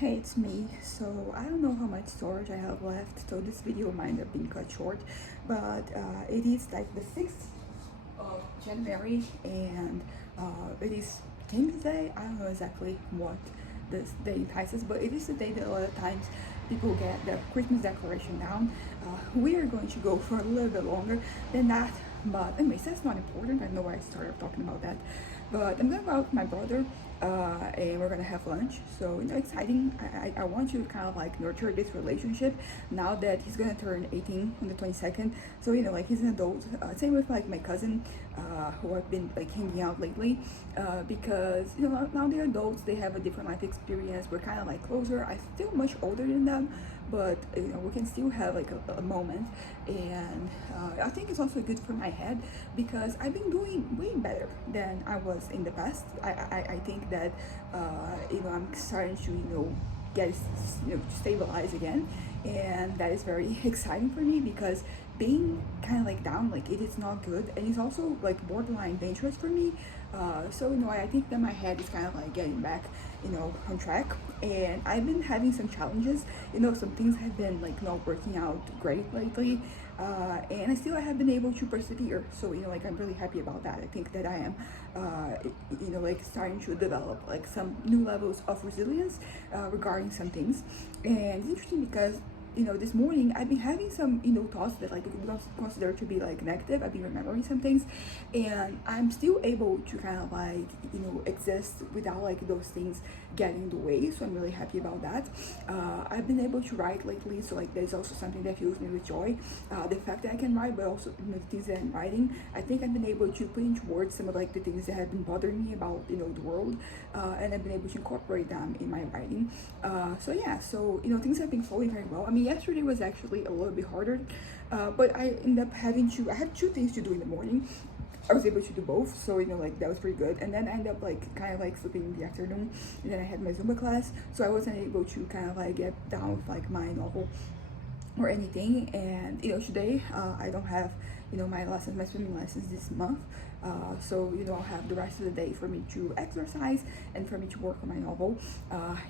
Hey, it's me. So I don't know how much storage I have left, so this video might end up being cut short, but it is like the 6th of January, and it is King's Day. I don't know exactly what this day entices, but it is the day that a lot of times people get their Christmas decoration down. We are going to go for a little bit longer than that, but anyways, that's not important. I know I started talking about that, but I'm going to go out with my brother, and we're gonna have lunch. So exciting. I want to kind of like nurture this relationship now that he's gonna turn 18 on the 22nd. So like he's an adult. Same with like my cousin, who I've been like hanging out lately, because now they're adults. They have a different life experience. We're kind of like closer. I'm still much older than them, but we can still have like a moment. And I think it's also good for my head because I've been doing way better than I was in the past. I think that I'm starting to get stabilize again, and that is very exciting for me because being kind of like down, like it is not good, and it's also like borderline dangerous for me. So I think that my head is kind of like getting back on track, and I've been having some challenges. Some things have been like not working out great lately, and I still have been able to persevere. So like I'm really happy about that. I think that I am like starting to develop like some new levels of resilience regarding some things. And it's interesting because this morning I've been having some thoughts that like you could consider to be like negative. I've been remembering some things, and I'm still able to kind of like exist without like those things getting in the way. So I'm really happy about that. I've been able to write lately, so like there's also something that fills me with joy. The fact that I can write, but also the things that I'm writing, I think I've been able to put into words some of like the things that have been bothering me about the world, and I've been able to incorporate them in my writing. So yeah, so things have been flowing very well. I mean, yesterday was actually a little bit harder, but I ended up I had two things to do in the morning. I was able to do both, so like that was pretty good. And then I ended up like kind of like sleeping in the afternoon, and then I had my Zumba class, so I wasn't able to kind of like get down with like my novel or anything. And today I don't have my swimming lessons this month, so I'll have the rest of the day for me to exercise and for me to work on my novel.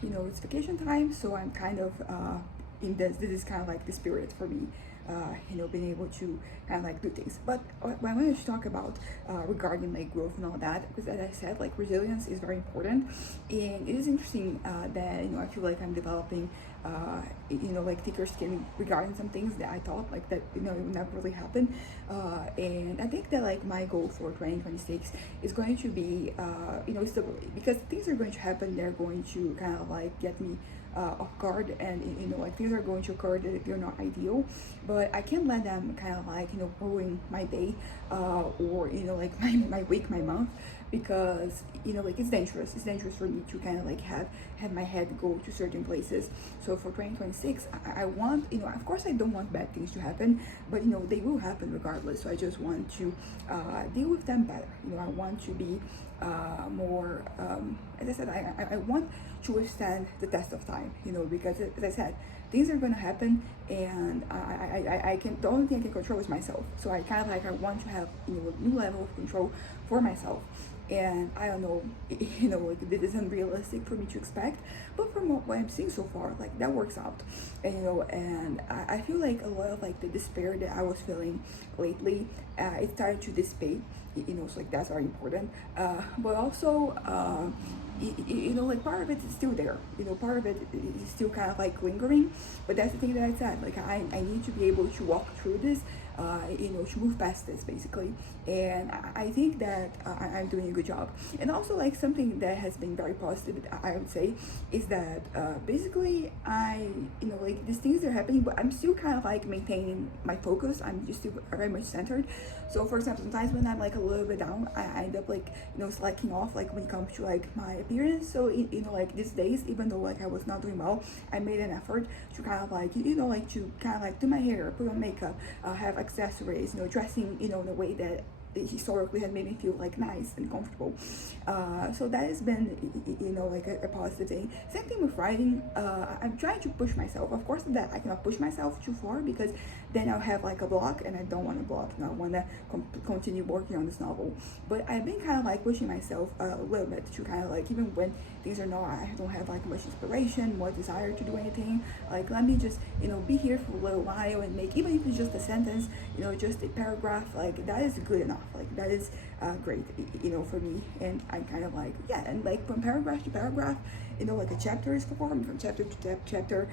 It's vacation time, so I'm kind of in this is kind of like the spirit for me, being able to kind of like do things. But what I wanted to talk about regarding like growth and all that, because as I said, like resilience is very important. And it is interesting that I feel like I'm developing like thicker skin regarding some things that I thought like that it would never really happen. And I think that like my goal for 2026 is going to be stability, because things are going to happen. They're going to kind of like get me off guard, and like things are going to occur that they're not ideal, but I can't let them kind of like ruin my day, or like my week, my month, because like it's dangerous for me to kind of like have my head go to certain places. So for 2026, I want of course I don't want bad things to happen, but they will happen regardless. So I just want to deal with them better. I want to be more, as I said, I want to withstand the test of time, because as I said, things are going to happen, and I can, the only thing I can control is myself. So I kind of like, I want to have a new level of control for myself. And I don't know, like it isn't realistic for me to expect, but from what I'm seeing so far, like that works out. And and I feel like a lot of like the despair that I was feeling lately, it started to dissipate. So like that's very important. But also, like part of it is still there. Part of it is still kind of like lingering. But that's the thing that I said. Like I need to be able to walk through this, to move past this basically. And I think that I'm doing a good job. And also like something that has been very positive, I would say, is that basically I, like these things are happening, but I'm still kind of like maintaining my focus. I'm just still very much centered. So for example, sometimes when I'm like a little bit down, I end up like slacking off, like when it comes to like my appearance. So like these days, even though like I was not doing well, I made an effort to kind of like like to kind of like do my hair, put on makeup, have accessories, dressing in a way that historically has made me feel like nice and comfortable. So that has been, like a positive thing. Same thing with writing. I'm trying to push myself. Of course, that I cannot push myself too far because then I'll have like a block, and I don't want to block. And I want to continue working on this novel. But I've been kind of like pushing myself a little bit to kind of like, even when things are not, I don't have like much inspiration, more desire to do anything. Like, let me just, be here for a little while and make, even if it's just a sentence, just a paragraph, like that is good enough. Like that is great, for me. And I'm kind of like, yeah, and like from paragraph to paragraph, like a chapter is formed, from chapter to chapter,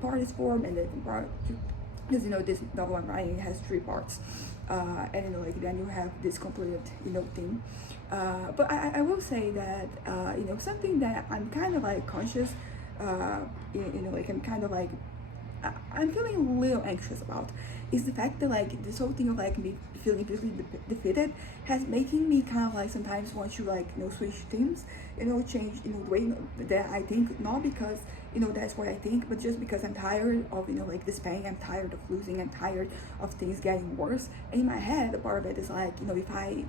part is formed, and then from part to, because this novel I'm writing has 3 parts, and like then you have this completed thing. But I will say that something that I'm kind of like conscious, like I'm kind of like I'm feeling a little anxious about is the fact that like this whole thing of like me feeling physically defeated has making me kind of like sometimes want to like switch themes, change the way that I think, not because that's what I think, but just because I'm tired of like this pain. I'm tired of losing. I'm tired of things getting worse. And in my head, a part of it is like, if I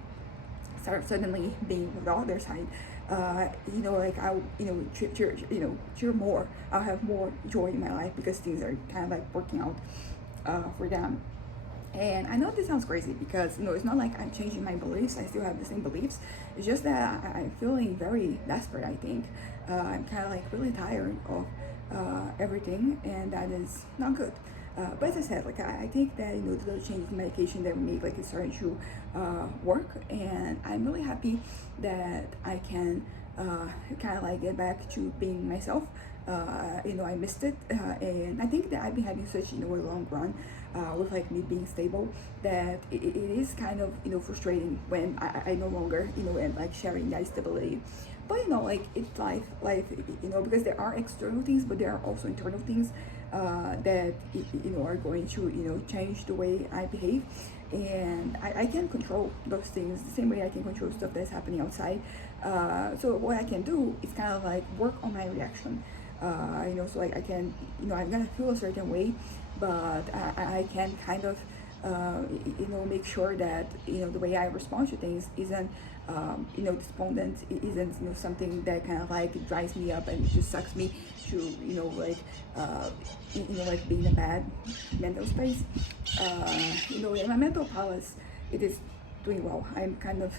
start suddenly being with the other side, like I'll, cheer more. I'll have more joy in my life because things are kind of like working out for them. And I know this sounds crazy because it's not like I'm changing my beliefs. I still have the same beliefs. It's just that I'm feeling very desperate. I think I'm kind of like really tired of everything, and that is not good. But as I said, like I think that the little changes in medication that we make, like it's starting to work, and I'm really happy that I can kind of like get back to being myself. I missed it, and I think that I've been having such a long run with like me being stable that it is kind of frustrating when I no longer am like sharing that stability. But like it's life, because there are external things, but there are also internal things that are going to change the way I behave, and I can control those things the same way I can control stuff that's happening outside. So what I can do is kind of like work on my reaction. So like I can, I'm gonna feel a certain way, but I can kind of make sure that the way I respond to things isn't despondent, isn't something that kind of like drives me up and just sucks me to like being in a bad mental space. In my mental palace, it is doing well. I'm kind of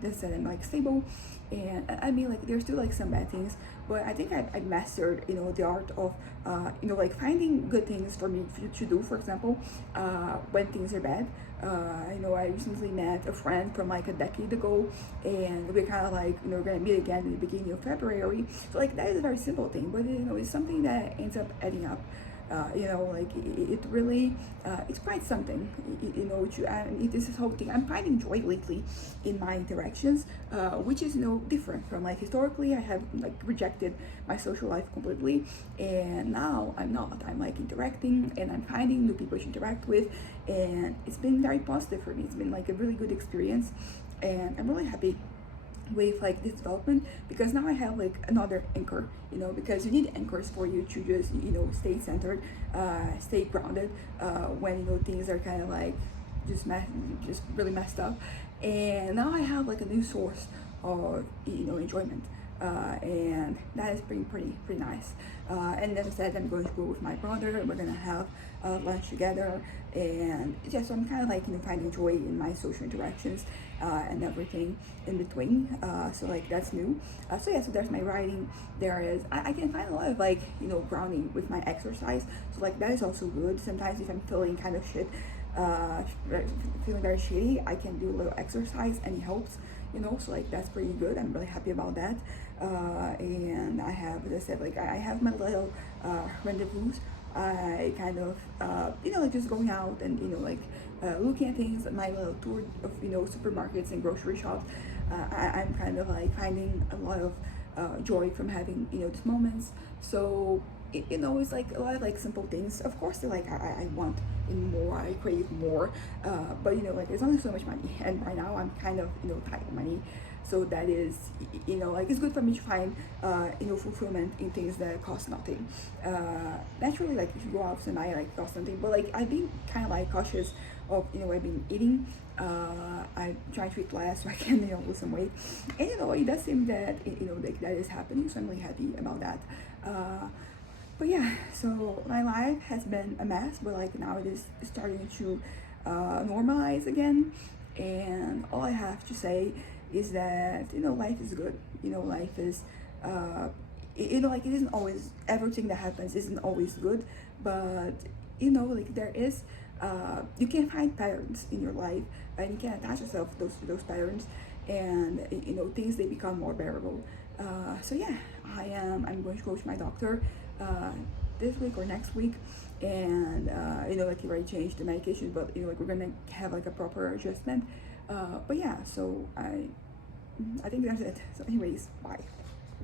just said I'm like stable, and I mean like there's still like some bad things, but I think I've mastered the art of like finding good things for me to do. For example, when things are bad, I recently met a friend from like a decade ago, and we're kind of like we're gonna meet again in the beginning of February. So like that is a very simple thing, but it's something that ends up adding up. Like it really, it's quite something, this whole thing. I'm finding joy lately in my interactions, which is, different from like historically. I have like rejected my social life completely, and now I'm not. I'm like interacting, and I'm finding new people to interact with, and it's been very positive for me. It's been like a really good experience, and I'm really happy with like this development, because now I have like another anchor, because you need anchors for you to just stay centered, stay grounded when things are kind of like just really messed up. And now I have like a new source of enjoyment, and that is pretty nice. And then I said I'm going to go with my brother, and we're gonna have lunch together, and yeah, so I'm kind of like finding joy in my social interactions and everything in between. So like that's new. So yeah, so there's my writing. There is I can find a lot of like grounding with my exercise. So like that is also good. Sometimes if I'm feeling kind of shit, feeling very shitty, I can do a little exercise and it helps. So like that's pretty good. I'm really happy about that. And I have, as I said, like I have my little rendezvous. I kind of like just going out and looking at things, my little tour of supermarkets and grocery shops. I'm kind of like finding a lot of joy from having these moments. So it's like a lot of like simple things. Of course, they're like I want more, I crave more, but like there's only so much money, and right now I'm kind of tight of money. So that is, like it's good for me to find, fulfillment in things that cost nothing. Naturally, like if you go out tonight, like cost something, but like I've been kind of like cautious of what I've been eating. I'm trying to eat less so I can lose some weight, and it does seem that like that is happening, so I'm really happy about that. But yeah, so my life has been a mess, but like now it is starting to normalize again. And all I have to say is that life is good. Life is like it isn't always everything that happens isn't always good, but like there is you can find patterns in your life, and you can attach yourself to those patterns, and things they become more bearable. So yeah, I'm going to go to my doctor uh, this week or next week, and like he already changed the medication, but like we're gonna have like a proper adjustment. But yeah, so I think that's it. So anyways, bye.